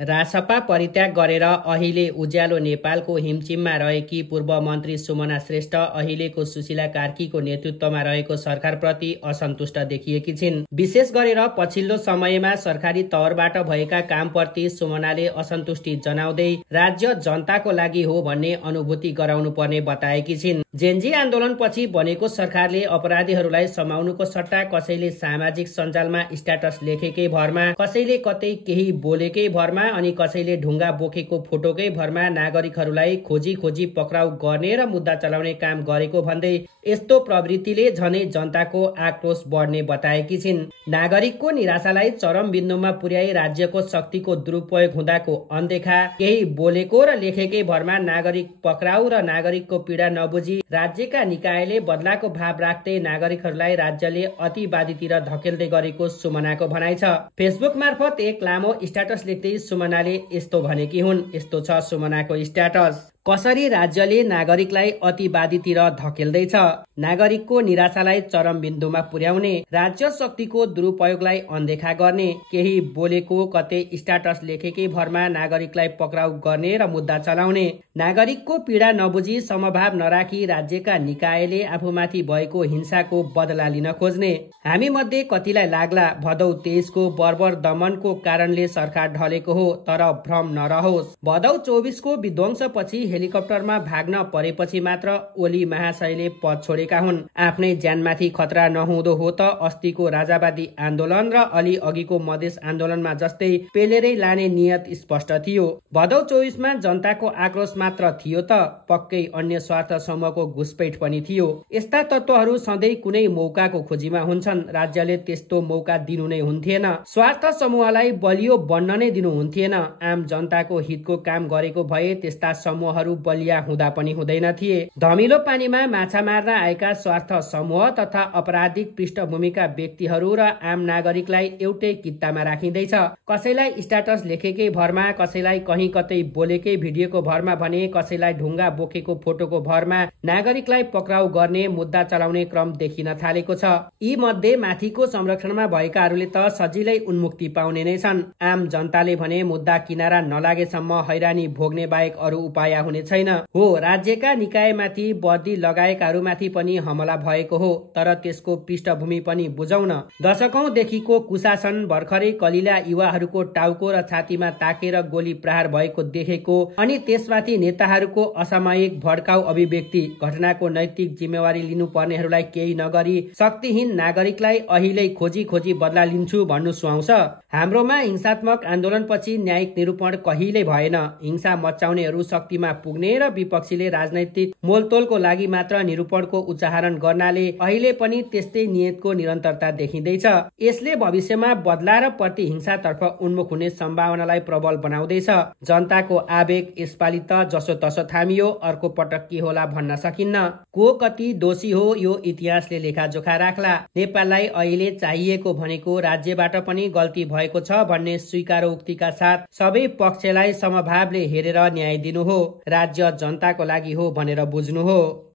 रासपा परित्याग गरेर अहिले उज्यालो नेपालको हिमचिममा रहेकी पूर्व मन्त्री सुमना श्रेष्ठ अहिलेको सुशीला कार्कीको नेतृत्वमा रहेको सरकारप्रति असन्तुष्ट देखिएकी छिन्। विशेष गरेर पछिल्लो समयमा सरकारी तौरबाट भएका कामप्रति सुमनाले असन्तुष्टि जनाउँदै राज्य जनताको लागि हो भन्ने अनुभूति गराउनु पर्ने बताएकी छिन्। जेनजी आन्दोलनपछि बनेको सरकारले अपराधीहरूलाई समाउनुको सट्टा कसैले सामाजिक सञ्जालमा स्ट्याटस लेखेकै भरमा, कसैले कतै केही बोलेकै भरमा अनि कसैले ढुङ्गा बोकेको फोटोकै भरमा नागरिकहरूलाई खोजी खोजी पक्राउ गर्ने र मुद्दा चलाउने काम गरेको भन्दै यस्तो प्रवृत्तिले झनै जनताको आक्रोश बढ्ने बताएकी छिन्। नागरिकको निराशालाई चरम बिन्दुमा पुर्याई राज्यको शक्तिको दुरुपयोग हुँदाको अनदेखा, केही बोलेको र लेखेकै भरमा नागरिक पक्राउ र नागरिकको पीडा नबुझी राज्यका निकायले बदलाको भाव राख्दै नागरिकहरूलाई राज्यले अतिवादीतिर धकेल्दै गरेको सुमनाको भनाइ छ। फेसबुक मार्फत एक लामो स्ट्याटस लेख्दै सुमनाले यस्तो भनेकी हुन्। यस्तो छ सुमनाको स्ट्याटस। कसरी राज्यले नागरिकलाई अतिवादीतिर धकेल्दैछ, नागरिकको निराशालाई चरम बिन्दुमा पुर्याउने, राज्य शक्तिको दुरुपयोगलाई अनदेखा गर्ने, केही बोलेको कतै स्ट्याटस लेखेकै भरमा नागरिकलाई पक्राउ गर्ने र मुद्दा चलाउने, नागरिकको पीडा नबुझी समभाव नराखी राज्यका निकायले आफूमाथि भएको हिंसाको बदला लिन खोज्ने। हामी मध्ये कतिलाई लाग्ला भदौ 23 को बर्बर दमनको कारणले सरकार ढलेको हो, तर भ्रम नरहोस्। भदौ 24 को विध्वंसपछि हेलिकप्टरमा भाग्न परेपछि मात्र ओली महाशयले पद छोडेका हुन्। आफ्नै ज्यानमाथि खतरा नहुँदो हो त अस्तिको राजावादी आन्दोलन र अलि अघिको मधेस आन्दोलनमा जस्तै पेलेरै लाने नियत स्पष्ट थियो। भदौ 24 मा जनताको आक्रोश मात्र थियो त पक्कै अन्य स्वार्थ समूहको घुसपैठ पनि थियो। यस्ता तत्त्वहरू सधैँ कुनै मौकाको खोजीमा हुन्छन्। राज्यले त्यस्तो मौका दिनु नै हुन्थेन। स्वार्थ समूहलाई बलियो बन्न नै दिनु हुन्थेन। आम जनताको हितको काम गरेको भए त्यस्ता समूह बलिया हुँदा पनि हुँदैन थिए। धमिलो पानीमा माछा मार्न आएका स्वार्थ समूह तथा अपराधिक पृष्ठभूमिका व्यक्तिहरू र आम नागरिकलाई एउटै कित्तामा राखिँदैछ। कसैलाई स्ट्याटस लेखेकै भरमा, कसैलाई कहीँ कतै बोलेकै भिडियोको भरमा भने कसैलाई ढुङ्गा बोकेको फोटोको भरमा नागरिकलाई पक्राउ गर्ने, मुद्दा चलाउने क्रम देखिन थालेको छ। यी मध्ये माथिको संरक्षणमा भएकाहरूले त सजिलै उन्मुक्ति पाउने नै छन्। आम जनताले भने मुद्दा किनारा नलागेसम्म हैरानी भोग्ने बाहेक अरू उपाय हुने छैन। हो, राज्यका निकायमाथि वर्दी लगाएकाहरूमाथि पनि हमला भएको हो, तर त्यसको पृष्ठभूमि पनि बुझौँ न। दशकौंदेखिको कुशासन, भर्खरै कलिला युवाहरूको टाउको र छातीमा ताकेर गोली प्रहार भएको देखेको, अनि त्यसमाथि नेताहरूको असामयिक भड्काउ अभिव्यक्ति, घटनाको नैतिक जिम्मेवारी लिनुपर्नेहरूलाई केही नगरी शक्तिहीन नागरिकलाई अहिले खोजी खोजी बदला लिन्छु भन्नु सुहाउँछ। हाम्रोमा हिंसात्मक आन्दोलनपछि न्यायिक निरूपण कहिल्यै भएन। हिंसा मचाउनेहरू शक्तिमा पुग्ने र विपक्षीले राजनैतिक मोलतोलको लागि मात्र निरूपणको उच्चारण गर्नाले अहिले पनि त्यस्तै नियतको निरन्तरता देखिँदैछ। यसले भविष्यमा बदला र प्रतिहिंसातर्फ उन्मुख हुने सम्भावनालाई प्रबल बनाउँदैछ। जनताको आवेग यसपालि त जसो तसो थामियो, अर्को पटक के होला भन्न सकिन्न। को कति दोषी हो यो इतिहासले लेखाजोखा राख्ला। नेपाललाई अहिले चाहिएको भनेको राज्यबाट पनि गल्ती भएको छ भन्ने स्वीकारोक्तिका साथ सबै पक्षलाई समभावले हेरेर न्याय दिनु हो। राज्य जनताको लागि हो भनेर बुझ्नु हो।